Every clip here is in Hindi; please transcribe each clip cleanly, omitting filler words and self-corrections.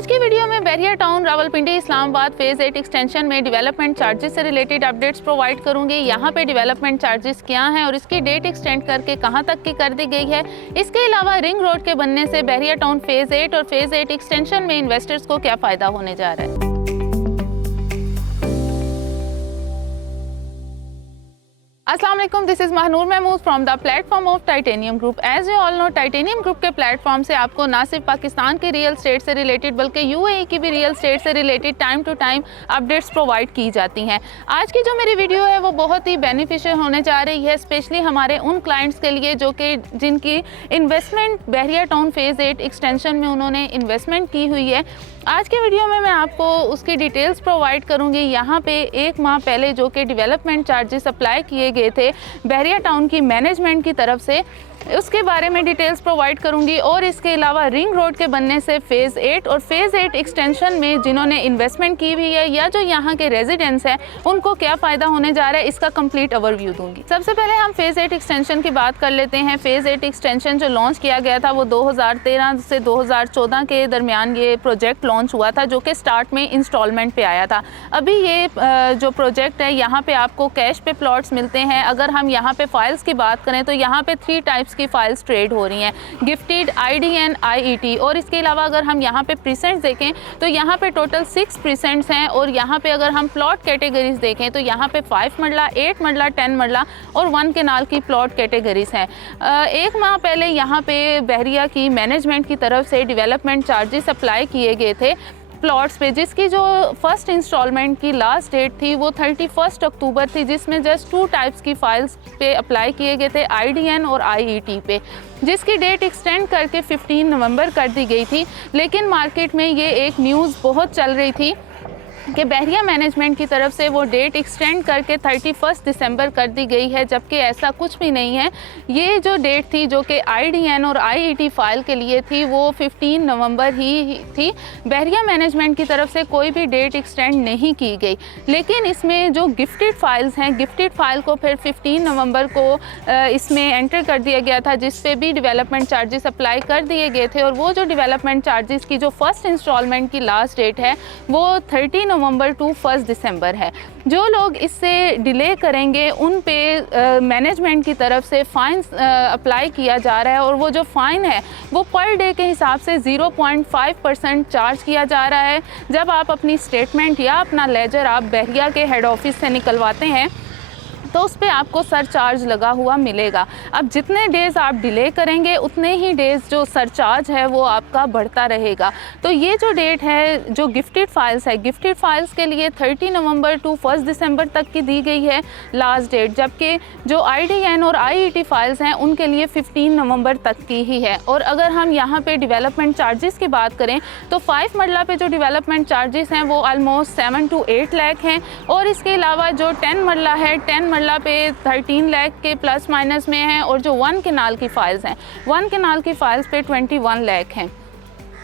आज की वीडियो में Bahria town Rawalpindi Islamabad phase 8 extension में डेवलपमेंट चार्जेस से रिलेटेड अपडेट्स प्रोवाइड करूंगी। यहाँ पे डेवलपमेंट चार्जेस क्या हैं और इसकी डेट एक्सटेंड करके कहाँ तक की कर दी गई है। इसके अलावा रिंग रोड के बनने से बहरिया टाउन फेज 8 और फेज 8 एक्सटेंशन में इन्वेस्टर्स को क्या फायदा होने जा रहा है। अस्सलाम वालेकुम, this is Mahnoor Mahmood from the platform of titanium group. As you all know, titanium group के प्लेटफॉर्म से आपको ना सिर्फ पाकिस्तान के रियल स्टेट से रिलेटेड बल्कि यूएई की भी रियल स्टेट से related time to time updates provide की जाती हैं। आज की जो मेरी वीडियो है वो बहुत ही बेनिफिशियल होने जा रही है, स्पेशली हमारे उन क्लाइंट्स के लिए जो कि जिनकी इन्वेस्टमेंट बहरिया टाउन फेज़ 8 एक्सटेंशन में उन्होंने इन्वेस्टमेंट की हुई है। आज के वीडियो में मैं आपको उसकी डिटेल्स प्रोवाइड करूंगी। यहाँ पे एक माह पहले जो कि डेवलपमेंट चार्जेस अप्लाई किए गए थे बहरिया टाउन की मैनेजमेंट की तरफ से, उसके बारे में डिटेल्स प्रोवाइड करूंगी। और इसके अलावा रिंग रोड के बनने से फेज़ 8 और फेज़ 8 एक्सटेंशन में जिन्होंने इन्वेस्टमेंट की हुई है या जो यहाँ के रेजिडेंट्स हैं उनको क्या फ़ायदा होने जा रहा है, इसका कंप्लीट ओवरव्यू दूंगी। सबसे पहले हम फेज़ 8 एक्सटेंशन की बात कर लेते हैं। फेज़ 8 एक्सटेंशन जो लॉन्च किया गया था वो 2013 से 2014 के दरमियान ये प्रोजेक्ट लॉन्च हुआ था, जो कि स्टार्ट में इंस्टॉलमेंट पे आया था। अभी ये जो प्रोजेक्ट है यहाँ पे आपको कैश पे प्लॉट्स मिलते हैं। अगर हम यहाँ पे फाइल्स की बात करें तो यहाँ पे 3 टाइप्स की फाइल्स ट्रेड हो रही हैं, गिफ्टेड, IDN, IET। और इसके अलावा अगर हम यहाँ पे प्रीसेंट्स देखें तो यहाँ पे टोटल 6 प्रीसेंट्स हैं। और यहाँ पे अगर हम प्लॉट कैटेगरीज देखें तो यहाँ पे 5 मरला, 8 मरला, 10 मरला और 1 केनाल की प्लॉट कैटेगरीज हैं। एक माह पहले यहाँ पे बहरिया की मैनेजमेंट की तरफ से डेवलपमेंट चार्जेस अप्लाई किए गए थे प्लॉट्स पे, जिसकी जो फर्स्ट इंस्टॉलमेंट की लास्ट डेट थी वो 31 अक्टूबर थी, जिसमें जस्ट 2 टाइप्स की फाइल्स पे अप्लाई किए गए थे, IDN और IET पे, जिसकी डेट एक्सटेंड करके 15 नवंबर कर दी गई थी। लेकिन मार्केट में ये एक न्यूज़ बहुत चल रही थी कि बहरिया मैनेजमेंट की तरफ से वो डेट एक्सटेंड करके 31 दिसंबर कर दी गई है, जबकि ऐसा कुछ भी नहीं है। ये जो डेट थी जो कि IDN और IET फाइल के लिए थी वो 15 नवंबर ही थी। बहरिया मैनेजमेंट की तरफ से कोई भी डेट एक्सटेंड नहीं की गई। लेकिन इसमें जो गिफ्टेड फाइल्स हैं, गिफ्टेड फाइल को फिर 15 नवंबर को इसमें एंटर कर दिया गया था, जिस पे भी डेवलपमेंट चार्जेस अप्लाई कर दिए गए थे। और वो जो डेवलपमेंट चार्जेस की जो फर्स्ट इंस्टॉलमेंट की लास्ट डेट है वो 30 नवंबर टू 1 दिसंबर है। जो लोग इससे डिले करेंगे उन पे मैनेजमेंट की तरफ से फ़ाइन अप्लाई किया जा रहा है। और वो जो फ़ाइन है वो पर डे के हिसाब से 0.5% चार्ज किया जा रहा है। जब आप अपनी स्टेटमेंट या अपना लेजर आप बहरिया के हेड ऑफिस से निकलवाते हैं तो उस पर आपको सरचार्ज लगा हुआ मिलेगा। अब जितने डेज़ आप डिले करेंगे उतने ही डेज़ जो सरचार्ज है वो आपका बढ़ता रहेगा। तो ये जो डेट है जो गिफ्टेड फाइल्स है, गिफ्टेड फाइल्स के लिए 30 नवंबर टू 1 दिसंबर तक की दी गई है लास्ट डेट, जबकि जो IDN और IET फाइल्स हैं उनके लिए 15 नवंबर तक की ही है। और अगर हम यहाँ पे डेवलपमेंट चार्जेस की बात करें तो 5 मरला पे जो डेवलपमेंट चार्जेस हैं वो ऑलमोस्ट 7 to 8 लाख हैं। और इसके अलावा जो 10 मरला है, 10 मरला पे 13 लाख के प्लस माइनस में हैं। और जो 1 केनाल की फाइल्स हैं, 1 केनाल की फाइल्स पे 21 लाख हैं।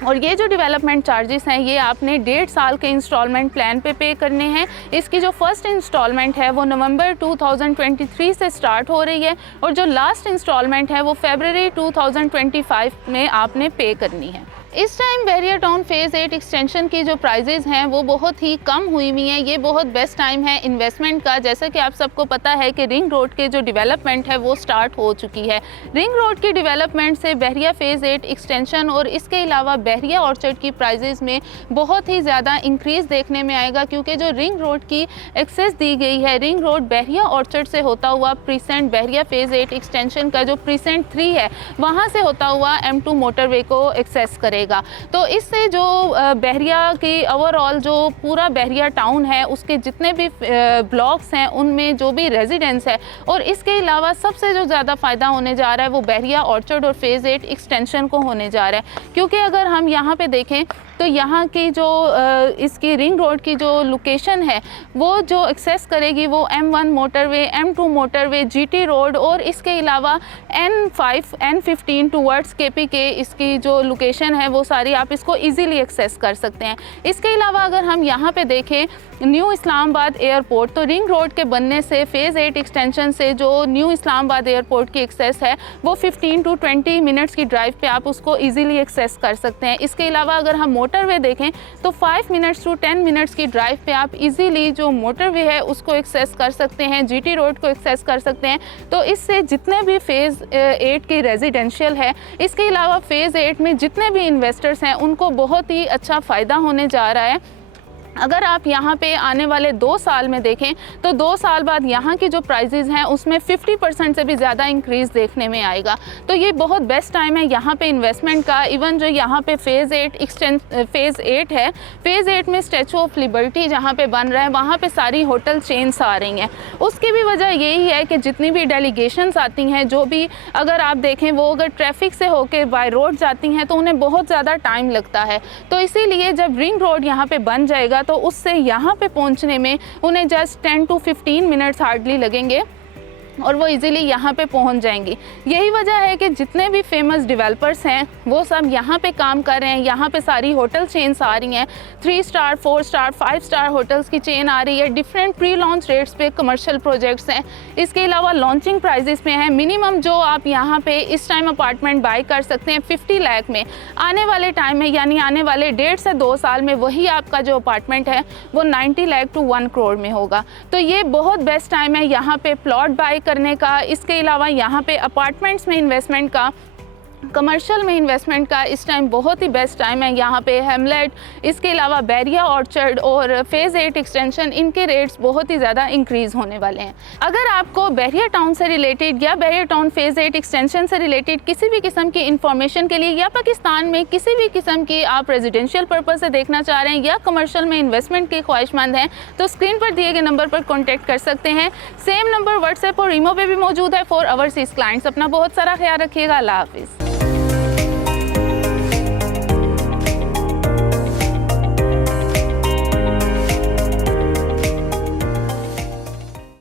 और ये जो डेवलपमेंट चार्जेस हैं ये आपने 1.5 साल के इंस्टॉलमेंट प्लान पे करने हैं। इसकी जो फर्स्ट इंस्टॉलमेंट है वो नवंबर 2023 से स्टार्ट हो रही है और जो लास्ट इंस्टॉलमेंट है वो फरवरी 2025 में आपने पे करनी है। इस टाइम बहरिया टाउन फेज़ 8 एक्सटेंशन की जो प्राइजेज़ हैं वो बहुत ही कम हुई हुई हैं। ये बहुत बेस्ट टाइम है इन्वेस्टमेंट का। जैसा कि आप सबको पता है कि रिंग रोड के जो डेवलपमेंट है वो स्टार्ट हो चुकी है। रिंग रोड की डेवलपमेंट से बहरिया फेज़ 8 एक्सटेंशन और इसके अलावा बहरिया ऑर्चर्ड की प्राइजेज़ में बहुत ही ज़्यादा इंक्रीज़ देखने में आएगा, क्योंकि जो रिंग रोड की एक्सेस दी गई है, रिंग रोड बहरिया ऑर्चर्ड से होता हुआ प्रीसेंट बहरिया फेज़ 8 एक्सटेंशन का जो प्रीसेंट 3 है वहाँ से होता हुआ M2 मोटरवे को एक्सेस करेगा। तो इससे जो बहरिया की ओवरऑल जो पूरा बहरिया टाउन है उसके जितने भी ब्लॉक्स हैं उनमें जो भी रेजिडेंट्स है, और इसके अलावा सबसे जो ज़्यादा फ़ायदा होने जा रहा है वो बहरिया ऑर्चर्ड और फेज़ 8 एक्सटेंशन को होने जा रहा है। क्योंकि अगर हम यहाँ पे देखें तो यहाँ की जो इसकी रिंग रोड की जो लोकेशन है वो जो एक्सेस करेगी वो M1 motorway, M2 motorway, GT road और इसके अलावा N5, N15 टूवर्ड्स KPK इसकी जो लोकेशन है वो सारी आप इसको ईजिली एक्सेस कर सकते हैं। इसके अलावा अगर हम यहाँ पे देखें न्यू इस्लामाबाद एयरपोर्ट, तो रिंग रोड के बनने से फ़ेज़ 8 एक्सटेंशन से जो न्यू इस्लामाबाद एयरपोर्ट की एक्सेस है वो 15 to 20 मिनट्स की ड्राइव पे आप उसको इजीली एक्सेस कर सकते हैं। इसके अलावा अगर हम मोटरवे देखें तो 5 मिनट्स to 10 मिनट्स की ड्राइव पे आप इजीली जो मोटरवे है उसको एक्सेस कर सकते हैं, जीटी रोड को एक्सेस कर सकते हैं। तो इससे जितने भी फ़ेज़ 8 की रेजिडेंशियल है, इसके अलावा फ़ेज़ 8 में जितने भी इन्वेस्टर्स हैं उनको बहुत ही अच्छा फ़ायदा होने जा रहा है। अगर आप यहाँ पे आने वाले 2 साल में देखें तो 2 साल बाद यहाँ की जो प्राइजेज़ हैं उसमें 50% से भी ज़्यादा इंक्रीज़ देखने में आएगा। तो ये बहुत बेस्ट टाइम है यहाँ पे इन्वेस्टमेंट का। इवन जो यहाँ पे फ़ेज़ 8 है, फ़ेज़ 8 में स्टैचू ऑफ लिबर्टी जहाँ पे बन रहा है वहाँ पे सारी होटल चेन्स आ रही हैं। उसकी भी वजह यही है कि जितनी भी डेलीगेशंस आती हैं, जो भी अगर आप देखें वो अगर ट्रैफिक से होकर बाय रोड जाती हैं तो उन्हें बहुत ज़्यादा टाइम लगता है। तो इसीलिए जब रिंग रोड यहाँ पे बन जाएगा तो उससे यहाँ पे पहुँचने में उन्हें जस्ट 10 to 15 मिनट्स हार्डली लगेंगे और वो इजीली यहाँ पे पहुँच जाएंगी। यही वजह है कि जितने भी फेमस डेवलपर्स हैं वो सब यहाँ पे काम कर रहे हैं। यहाँ पे सारी होटल चेन्स आ रही हैं, 3 स्टार, 4 स्टार, 5 स्टार होटल्स की चेन आ रही है। डिफरेंट प्री लॉन्च रेट्स पे कमर्शियल प्रोजेक्ट्स हैं। इसके अलावा लॉन्चिंग प्राइजेस पे हैं। मिनिमम जो आप यहाँ पे इस टाइम अपार्टमेंट बाई कर सकते हैं 50 लाख में, आने वाले टाइम में यानी आने वाले 1.5 से 2 साल में वही आपका जो अपार्टमेंट है वो 90 लाख to 1 करोड़ में होगा। तो ये बहुत बेस्ट टाइम है यहाँ पे प्लॉट बाई करने का। इसके अलावा यहाँ पे अपार्टमेंट्स में इन्वेस्टमेंट का, कमर्शियल में इन्वेस्टमेंट का इस टाइम बहुत ही बेस्ट टाइम है। यहाँ पे हेमलेट, इसके अलावा बैरिया ऑर्चर्ड और फ़ेज़ 8 एक्सटेंशन, इनके रेट्स बहुत ही ज़्यादा इंक्रीज़ होने वाले हैं। अगर आपको बैरिया टाउन से रिलेटेड या बैरिया टाउन फ़ेज़ 8 एक्सटेंशन से रिलेटेड किसी भी किस्म की इंफॉर्मेशन के लिए या पाकिस्तान में किसी भी किस्म की आप रेजिडेंशियल पर्पज़ से देखना चाह रहे हैं या कमर्शियल में इन्वेस्टमेंट के ख्वाहिशमंद हैं तो स्क्रीन पर दिए गए नंबर पर कॉन्टैक्ट कर सकते हैं। सेम नंबर व्हाट्सएप और ईमो पे भी मौजूद है फॉर ओवरसीज़ क्लाइंट्स। अपना बहुत सारा ख्याल रखिएगा। अल्लाह हाफिज़।